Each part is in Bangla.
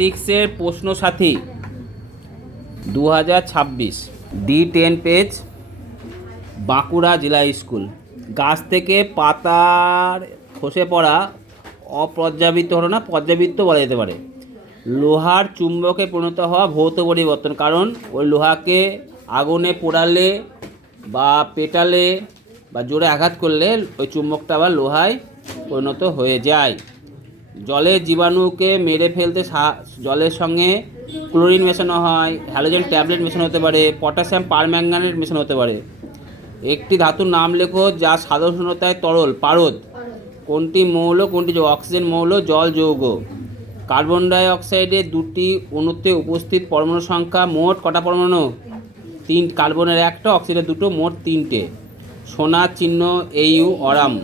সিক্সের প্রশ্ন সাথী 2026 D10 পেজ, বাঁকুড়া জেলা স্কুল। গাছ থেকে পাতার খসে পড়া অপর্যাবৃত্ত হলো না, পর্যাবৃত্ত বলা যেতে পারে। লোহার চুম্বকে পরিণত হওয়া ভৌত পরিবর্তন, কারণ ওই লোহাকে আগুনে পোড়ালে বা পেটালে বা জোরে আঘাত করলে ওই চুম্বকটা আবার লোহায় পরিণত হয়ে যায়। জলের জীবাণুকে মেরে ফেলতে জলের সঙ্গে ক্লোরিন মেশানো হয়, হ্যালোজেন ট্যাবলেট মেশানো হতে পারে, পটাশিয়াম পারম্যাঙ্গানেট মেশানো হতে পারে। একটি ধাতুর নাম লেখো যা সাধারণ শূন্যতায় তরল, পারদ। কোনটি মৌল, কোনটি অক্সিজেন মৌল, জল যৌগ। কার্বন ডাই অক্সাইডের দুটি অণুতে উপস্থিত পরমাণু সংখ্যা মোট কটা পরমাণু? 3। কার্বনের 1টা, অক্সিজেনের 2টো, মোট 3টে। সোনার চিহ্ন Au, অরাম।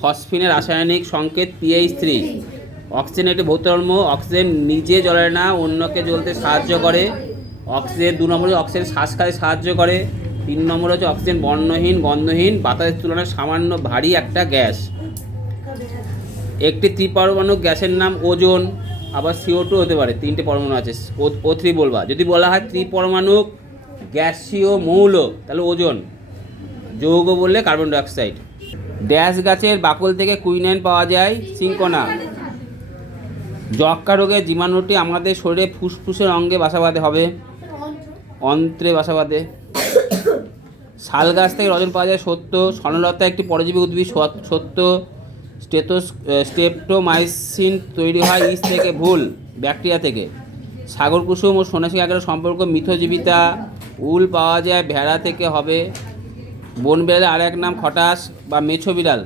ফসফিনের রাসায়নিক সংকেত PH3। অক্সিজেন একটি ভৌত ধর্ম। অক্সিজেন নিজে জ্বলে না, অন্যকে জ্বলতে সাহায্য করে। অক্সিজেন 2 নম্বরে অক্সিজেন শ্বাস কাজে সাহায্য করে। 3 নম্বর হচ্ছে অক্সিজেন বর্ণহীন, গন্ধহীন, বাতাসের তুলনায় সামান্য ভারী একটা গ্যাস। একটি ত্রিপরমাণু গ্যাসের নাম ওজোন, আবার CO2 হতে পারে। 3টে পরমাণু আছে, O3 বলবা। যদি বলা হয় ত্রিপরমাণু গ্যাসীয় মৌল তাহলে ওজোন। যৌগ বললে কার্বন ডাইঅক্সাইড। ড্যাশ গাছের বাকল থেকে কুইনাইন পাওয়া যায়? সিনকোনা। যক্ষ্মা রোগের জীবাণুটি আমাদের শরীরে ফুসফুসের অঙ্গে বাসা বাঁধে হবে? অন্ত্রে বাসা বাঁধে। শাল গাছ থেকে রজন পাওয়া যায়? সত্য। স্বর্ণলতা একটি পরজীবী উদ্ভিদ? সত্য। স্ট্রেপ্টোমাইসিন তৈরি হয় ইস্ট থেকে? ভুল, ব্যাকটেরিয়া থেকে। সাগর কুসুম ও সন্ন্যাসী কাকের সম্পর্ক মিথজীবিতা। উল পাওয়া যায় ভেড়া থেকে হবে। বন বিড়ালের আর এক নাম খটাস বা মেছো বিড়াল।